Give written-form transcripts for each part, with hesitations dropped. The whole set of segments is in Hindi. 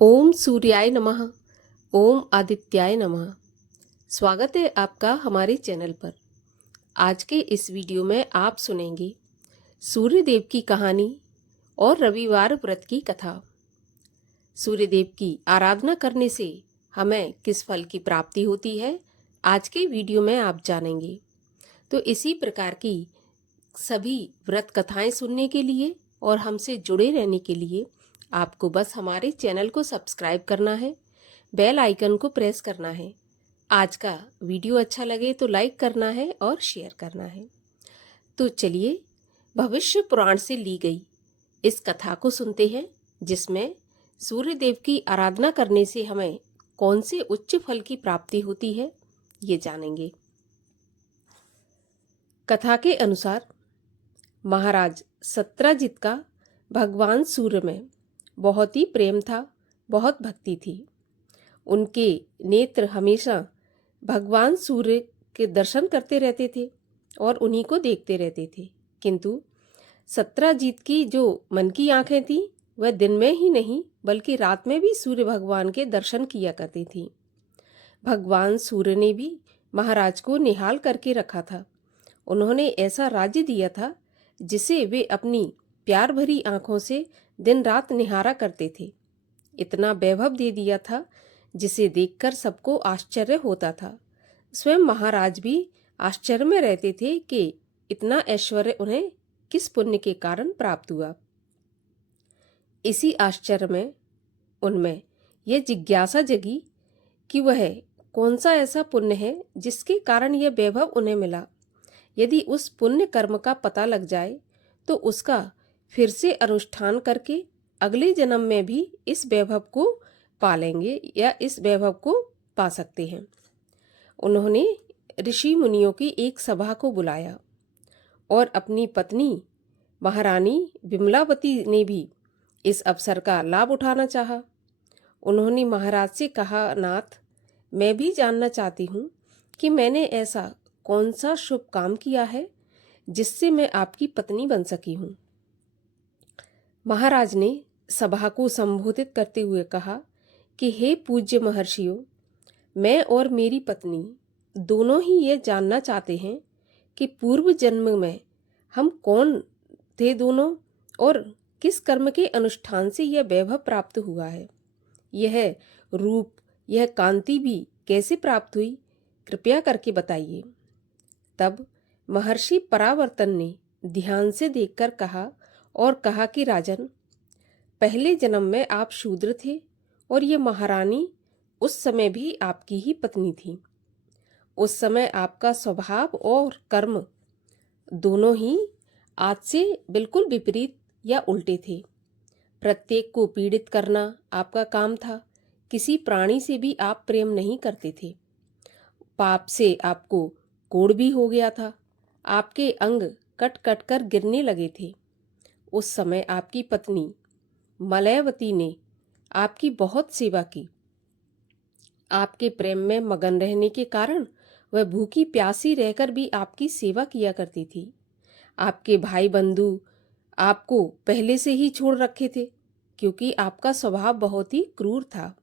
ओम सूर्याय नमः। ओम आदित्याय नमः। स्वागत है आपका हमारे चैनल पर। आज के इस वीडियो में आप सुनेंगे सूर्य देव की कहानी और रविवार व्रत की कथा। सूर्य देव की आराधना करने से हमें किस फल की प्राप्ति होती है, आज के वीडियो में आप जानेंगे। तो इसी प्रकार की सभी व्रत कथाएं सुनने के लिए और हमसे जुड़े रहने के लिए आपको बस हमारे चैनल को सब्सक्राइब करना है, बेल आइकन को प्रेस करना है। आज का वीडियो अच्छा लगे तो लाइक करना है और शेयर करना है। तो चलिए भविष्य पुराण से ली गई इस कथा को सुनते हैं, जिसमें सूर्य देव की आराधना करने से हमें कौन से उच्च फल की प्राप्ति होती है, ये जानेंगे। कथा के अनुसार महाराज सत्राजित का भगवान सूर्य में बहुत ही प्रेम था, बहुत भक्ति थी। उनके नेत्र हमेशा भगवान सूर्य के दर्शन करते रहते थे और उन्हीं को देखते रहते थे। किंतु सत्राजित की जो मन की आंखें थीं, वह दिन में ही नहीं बल्कि रात में भी सूर्य भगवान के दर्शन किया करती थीं। भगवान सूर्य ने भी महाराज को निहाल करके रखा था। उन्होंने ऐसा राज्य दिया था जिसे वे अपनी प्यार भरी आंखों से दिन रात निहारा करते थे। इतना वैभव दे दिया था जिसे देखकर सबको आश्चर्य होता था। स्वयं महाराज भी आश्चर्य में रहते थे कि इतना ऐश्वर्य उन्हें किस पुण्य के कारण प्राप्त हुआ। इसी आश्चर्य में उनमें यह जिज्ञासा जगी कि वह कौन सा ऐसा पुण्य है जिसके कारण यह वैभव उन्हें मिला। यदि उस पुण्य कर्म का पता लग जाए तो उसका फिर से अनुष्ठान करके अगले जन्म में भी इस वैभव को पालेंगे या इस वैभव को पा सकते हैं। उन्होंने ऋषि मुनियों की एक सभा को बुलाया और अपनी पत्नी महारानी विमलावती ने भी इस अवसर का लाभ उठाना चाहा। उन्होंने महाराज से कहा, नाथ, मैं भी जानना चाहती हूँ कि मैंने ऐसा कौन सा शुभ काम किया है जिससे मैं आपकी पत्नी बन सकी हूँ। महाराज ने सभा को संबोधित करते हुए कहा कि हे पूज्य महर्षियों, मैं और मेरी पत्नी दोनों ही ये जानना चाहते हैं कि पूर्व जन्म में हम कौन थे दोनों और किस कर्म के अनुष्ठान से यह वैभव प्राप्त हुआ है। यह रूप, यह कांति भी कैसे प्राप्त हुई, कृपया करके बताइए। तब महर्षि परावर्तन ने ध्यान से देखकर कहा कि राजन, पहले जन्म में आप शूद्र थे और ये महारानी उस समय भी आपकी ही पत्नी थी। उस समय आपका स्वभाव और कर्म दोनों ही आज से बिल्कुल विपरीत या उल्टे थे। प्रत्येक को पीड़ित करना आपका काम था। किसी प्राणी से भी आप प्रेम नहीं करते थे। पाप से आपको कोढ़ भी हो गया था। आपके अंग कट कट कर गिरने लगे थे। उस समय आपकी पत्नी मलयवती ने आपकी बहुत सेवा की। आपके प्रेम में मगन रहने के कारण वह भूखी प्यासी रहकर भी आपकी सेवा किया करती थी। आपके भाई बंधु आपको पहले से ही छोड़ रखे थे क्योंकि आपका स्वभाव बहुत ही क्रूर था।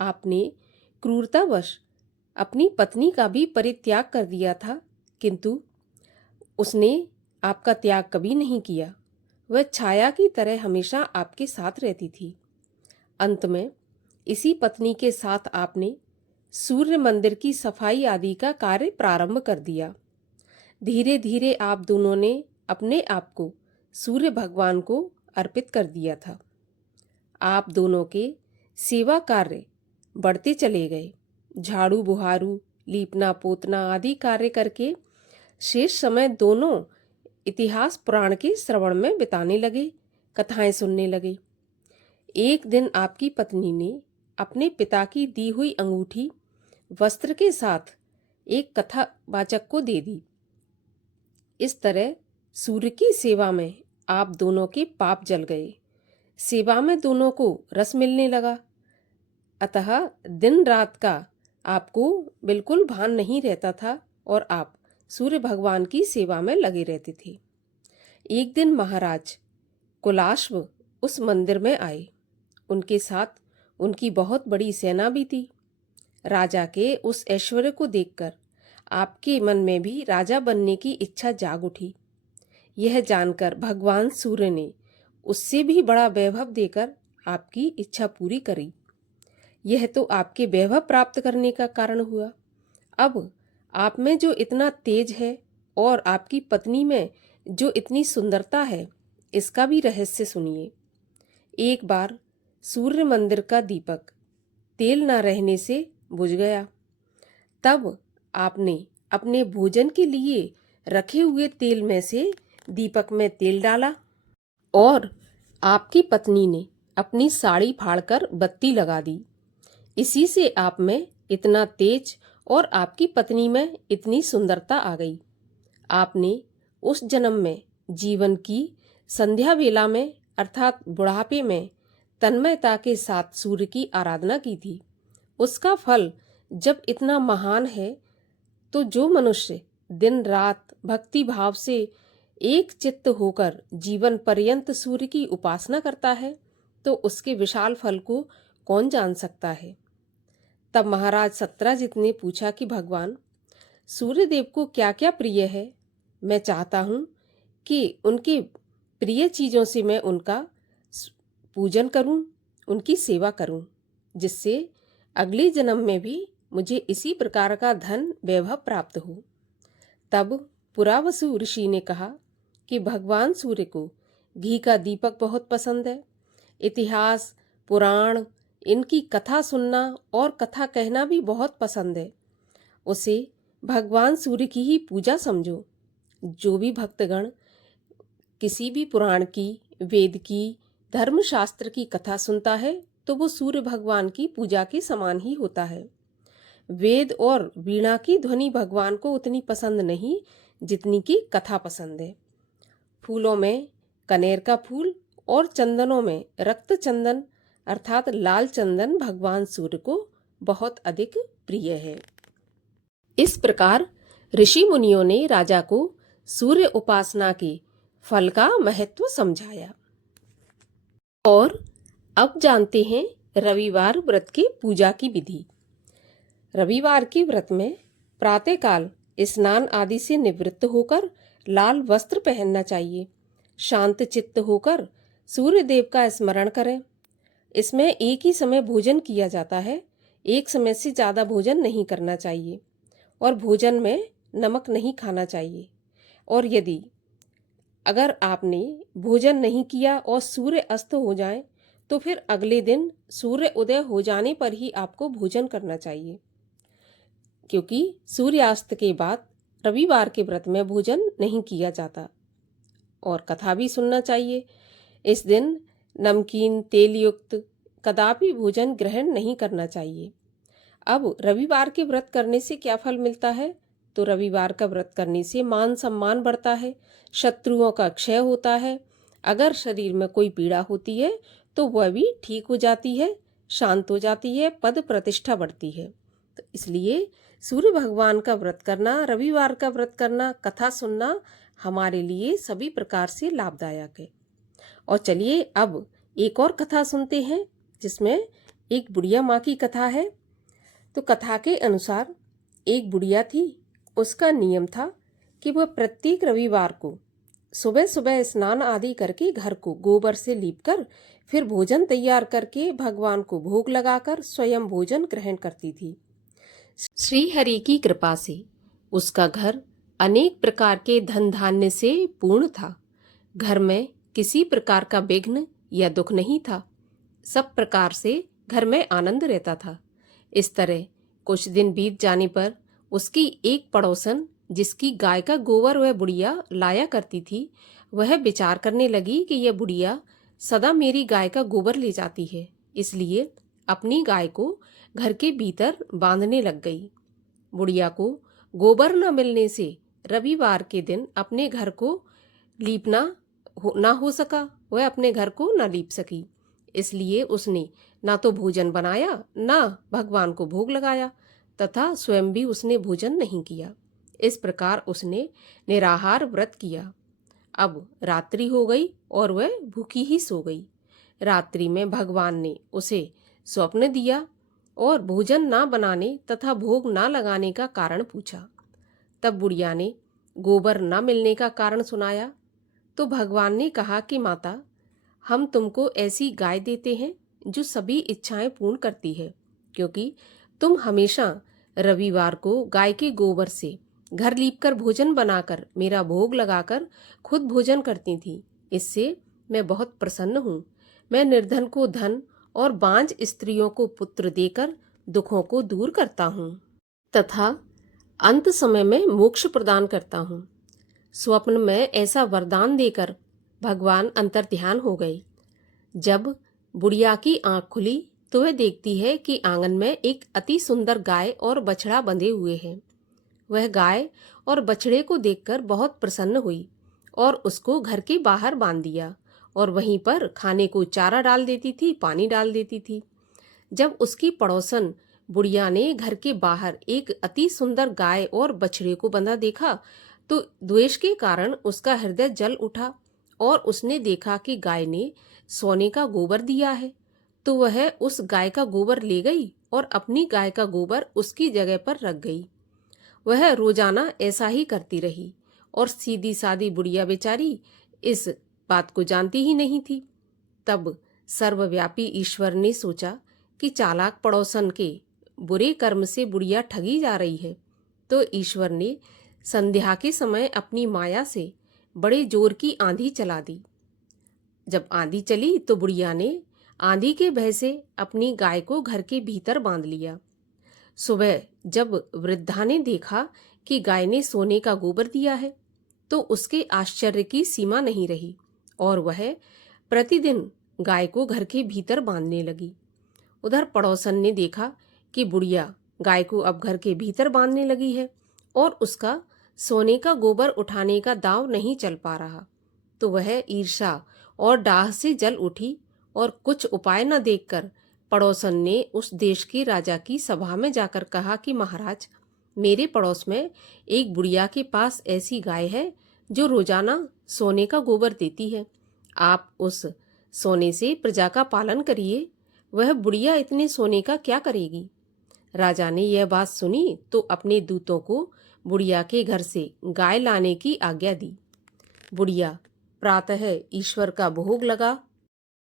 आपने क्रूरतावश अपनी पत्नी का भी परित्याग कर दिया था, किंतु उसने आपका त्याग कभी नहीं किया। वह छाया की तरह हमेशा आपके साथ रहती थी। अंत में इसी पत्नी के साथ आपने सूर्य मंदिर की सफाई आदि का कार्य प्रारंभ कर दिया। धीरे धीरे आप दोनों ने अपने आप को सूर्य भगवान को अर्पित कर दिया था। आप दोनों के सेवा कार्य बढ़ते चले गए। झाड़ू बुहारू, लीपना पोतना आदि कार्य करके शेष समय दोनों इतिहास पुराण के श्रवण में बिताने लगे, कथाएं सुनने लगे। एक दिन आपकी पत्नी ने अपने पिता की दी हुई अंगूठी वस्त्र के साथ एक कथावाचक को दे दी। इस तरह सूर्य की सेवा में आप दोनों के पाप जल गए। सेवा में दोनों को रस मिलने लगा। अतः दिन रात का आपको बिल्कुल भान नहीं रहता था और आप सूर्य भगवान की सेवा में लगे रहते थे। एक दिन महाराज कुलाश्व उस मंदिर में आए। उनके साथ उनकी बहुत बड़ी सेना भी थी। राजा के उस ऐश्वर्य को देखकर आपके मन में भी राजा बनने की इच्छा जाग उठी। यह जानकर भगवान सूर्य ने उससे भी बड़ा वैभव देकर आपकी इच्छा पूरी करी। यह तो आपके वैभव प्राप्त करने का कारण हुआ। अब आप में जो इतना तेज है और आपकी पत्नी में जो इतनी सुंदरता है, इसका भी रहस्य सुनिए। एक बार सूर्य मंदिर का दीपक तेल न रहने से बुझ गया। तब आपने अपने भोजन के लिए रखे हुए तेल में से दीपक में तेल डाला और आपकी पत्नी ने अपनी साड़ी फाड़कर बत्ती लगा दी। इसी से आप में इतना तेज और आपकी पत्नी में इतनी सुंदरता आ गई। आपने उस जन्म में जीवन की संध्या वेला में अर्थात बुढ़ापे में तन्मयता के साथ सूर्य की आराधना की थी। उसका फल जब इतना महान है तो जो मनुष्य दिन रात भक्ति भाव से एक चित्त होकर जीवन पर्यंत सूर्य की उपासना करता है, तो उसके विशाल फल को कौन जान सकता है। तब महाराज सत्यजित ने पूछा कि भगवान, सूर्यदेव को क्या क्या प्रिय है। मैं चाहता हूँ कि उनकी प्रिय चीज़ों से मैं उनका पूजन करूँ, उनकी सेवा करूँ, जिससे अगले जन्म में भी मुझे इसी प्रकार का धन वैभव प्राप्त हो। तब पुरावसु ऋषि ने कहा कि भगवान सूर्य को घी का दीपक बहुत पसंद है। इतिहास, पुराण, इनकी कथा सुनना और कथा कहना भी बहुत पसंद है। उसे भगवान सूर्य की ही पूजा समझो। जो भी भक्तगण किसी भी पुराण की, वेद की, धर्मशास्त्र की कथा सुनता है तो वो सूर्य भगवान की पूजा के समान ही होता है। वेद और वीणा की ध्वनि भगवान को उतनी पसंद नहीं जितनी की कथा पसंद है। फूलों में कनेर का फूल और चंदनों में रक्त चंदन अर्थात लाल चंदन भगवान सूर्य को बहुत अधिक प्रिय है। इस प्रकार ऋषि मुनियों ने राजा को सूर्य उपासना के फल का महत्व समझाया। और अब जानते हैं रविवार व्रत की पूजा की विधि। रविवार के व्रत में प्रातःकाल स्नान आदि से निवृत्त होकर लाल वस्त्र पहनना चाहिए। शांत चित्त होकर सूर्य देव का स्मरण करें। इसमें एक ही समय भोजन किया जाता है। एक समय से ज़्यादा भोजन नहीं करना चाहिए और भोजन में नमक नहीं खाना चाहिए। और यदि अगर आपने भोजन नहीं किया और सूर्य अस्त हो जाए तो फिर अगले दिन सूर्य उदय हो जाने पर ही आपको भोजन करना चाहिए, क्योंकि सूर्यास्त के बाद रविवार के व्रत में भोजन नहीं किया जाता। और कथा भी सुनना चाहिए। इस दिन नमकीन, तेल युक्त कदापि भोजन ग्रहण नहीं करना चाहिए। अब रविवार के व्रत करने से क्या फल मिलता है? तो रविवार का व्रत करने से मान सम्मान बढ़ता है, शत्रुओं का क्षय होता है। अगर शरीर में कोई पीड़ा होती है तो वह भी ठीक हो जाती है, शांत हो जाती है, पद प्रतिष्ठा बढ़ती है। तो इसलिए सूर्य भगवान का व्रत करना, रविवार का व्रत करना, कथा सुनना हमारे लिए सभी प्रकार से लाभदायक है। और चलिए अब एक और कथा सुनते हैं, जिसमें एक बुढ़िया माँ की कथा है। तो कथा के अनुसार एक बुढ़िया थी। उसका नियम था कि वह प्रत्येक रविवार को सुबह सुबह स्नान आदि करके घर को गोबर से लीपकर फिर भोजन तैयार करके भगवान को भोग लगाकर स्वयं भोजन ग्रहण करती थी। श्री हरि की कृपा से उसका घर अनेक प्रकार के धन धान्य से पूर्ण था। घर में किसी प्रकार का विघ्न या दुख नहीं था। सब प्रकार से घर में आनंद रहता था। इस तरह कुछ दिन बीत जाने पर उसकी एक पड़ोसन, जिसकी गाय का गोबर वह बुढ़िया लाया करती थी, वह विचार करने लगी कि यह बुढ़िया सदा मेरी गाय का गोबर ले जाती है, इसलिए अपनी गाय को घर के भीतर बांधने लग गई। बुढ़िया को गोबर न मिलने से रविवार के दिन अपने घर को लीपना ना हो सका। वह अपने घर को न लीप सकी, इसलिए उसने ना तो भोजन बनाया, ना भगवान को भोग लगाया, तथा स्वयं भी उसने भोजन नहीं किया। इस प्रकार उसने निराहार व्रत किया। अब रात्रि हो गई और वह भूखी ही सो गई। रात्रि में भगवान ने उसे स्वप्न दिया और भोजन ना बनाने तथा भोग ना लगाने का कारण पूछा। तब बुढ़िया ने गोबर न मिलने का कारण सुनाया तो भगवान ने कहा कि माता, हम तुमको ऐसी गाय देते हैं जो सभी इच्छाएं पूर्ण करती है, क्योंकि तुम हमेशा रविवार को गाय के गोबर से घर लीपकर भोजन बनाकर मेरा भोग लगाकर खुद भोजन करती थी। इससे मैं बहुत प्रसन्न हूँ। मैं निर्धन को धन और बांझ स्त्रियों को पुत्र देकर दुखों को दूर करता हूँ तथा अंत समय में मोक्ष प्रदान करता हूँ। स्वप्न में ऐसा वरदान देकर भगवान अंतर्ध्यान हो गए। जब बुढ़िया की आंख खुली तो वह देखती है कि आंगन में एक अति सुंदर गाय और बछड़ा बंधे हुए हैं। वह गाय और बछड़े को देखकर बहुत प्रसन्न हुई और उसको घर के बाहर बांध दिया और वहीं पर खाने को चारा डाल देती थी, पानी डाल देती थी। जब उसकी पड़ोसन बुढ़िया ने घर के बाहर एक अति सुंदर गाय और बछड़े को बंधा देखा तो द्वेष के कारण उसका हृदय जल उठा और उसने देखा कि गाय ने सोने का गोबर दिया है, तो वह उस गाय का गोबर ले गई और अपनी गाय का गोबर उसकी जगह पर रख गई। वह रोजाना ऐसा ही करती रही और सीधी सादी बुढ़िया बेचारी इस बात को जानती ही नहीं थी। तब सर्वव्यापी ईश्वर ने सोचा कि चालाक पड़ोसन के बुरे कर्म से बुढ़िया ठगी जा रही है, तो ईश्वर ने संध्या के समय अपनी माया से बड़े जोर की आंधी चला दी। जब आंधी चली तो बुढ़िया ने आंधी के भय से अपनी गाय को घर के भीतर बांध लिया। सुबह जब वृद्धा ने देखा कि गाय ने सोने का गोबर दिया है तो उसके आश्चर्य की सीमा नहीं रही और वह प्रतिदिन गाय को घर के भीतर बांधने लगी। उधर पड़ोसन ने देखा कि बुढ़िया गाय को अब घर के भीतर बांधने लगी है और उसका सोने का गोबर उठाने का दांव नहीं चल पा रहा, तो वह ईर्ष्या और डाह से जल उठी और कुछ उपाय न देखकर पड़ोसन ने उस देश के राजा की सभा में जाकर कहा कि महाराज, मेरे पड़ोस में एक बुढ़िया के पास ऐसी गाय है जो रोजाना सोने का गोबर देती है। आप उस सोने से प्रजा का पालन करिए। वह बुढ़िया इतने सोने का क्या करेगी? राजा ने यह बात सुनी तो अपने दूतों को बुढ़िया के घर से गाय लाने की आज्ञा दी। बुढ़िया प्रातः ईश्वर का भोग लगा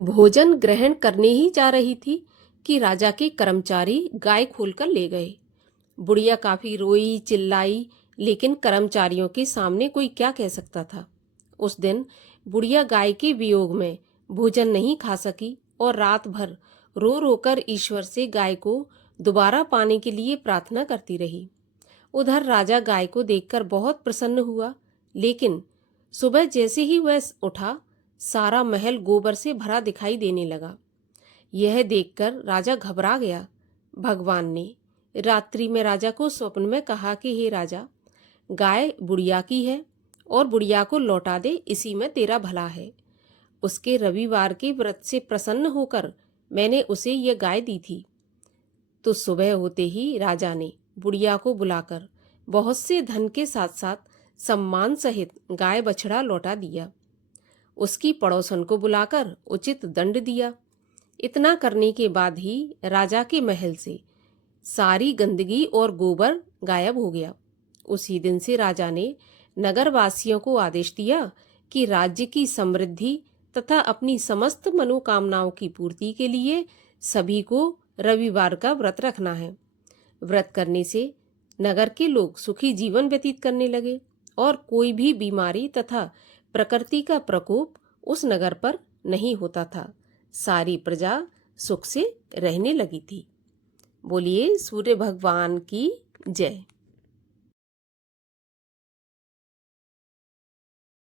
भोजन ग्रहण करने ही जा रही थी कि राजा के कर्मचारी गाय खोलकर ले गए। बुढ़िया काफी रोई चिल्लाई, लेकिन कर्मचारियों के सामने कोई क्या कह सकता था। उस दिन बुढ़िया गाय के वियोग में भोजन नहीं खा सकी और रात भर रो रोकर ईश्वर से गाय को दोबारा पाने के लिए प्रार्थना करती रही। उधर राजा गाय को देखकर बहुत प्रसन्न हुआ, लेकिन सुबह जैसे ही वह उठा सारा महल गोबर से भरा दिखाई देने लगा। यह देखकर राजा घबरा गया। भगवान ने रात्रि में राजा को स्वप्न में कहा कि हे राजा, गाय बुढ़िया की है और बुढ़िया को लौटा दे, इसी में तेरा भला है। उसके रविवार के व्रत से प्रसन्न होकर मैंने उसे यह गाय दी थी। तो सुबह होते ही राजा ने बुढ़िया को बुलाकर बहुत से धन के साथ साथ सम्मान सहित गाय बछड़ा लौटा दिया। उसकी पड़ोसन को बुलाकर उचित दंड दिया। इतना करने के बाद ही राजा के महल से सारी गंदगी और गोबर गायब हो गया। उसी दिन से राजा ने नगरवासियों को आदेश दिया कि राज्य की समृद्धि तथा अपनी समस्त मनोकामनाओं की पूर्ति के लिए सभी को रविवार का व्रत रखना है। व्रत करने से नगर के लोग सुखी जीवन व्यतीत करने लगे और कोई भी बीमारी तथा प्रकृति का प्रकोप उस नगर पर नहीं होता था। सारी प्रजा सुख से रहने लगी थी। बोलिए सूर्य भगवान की जय।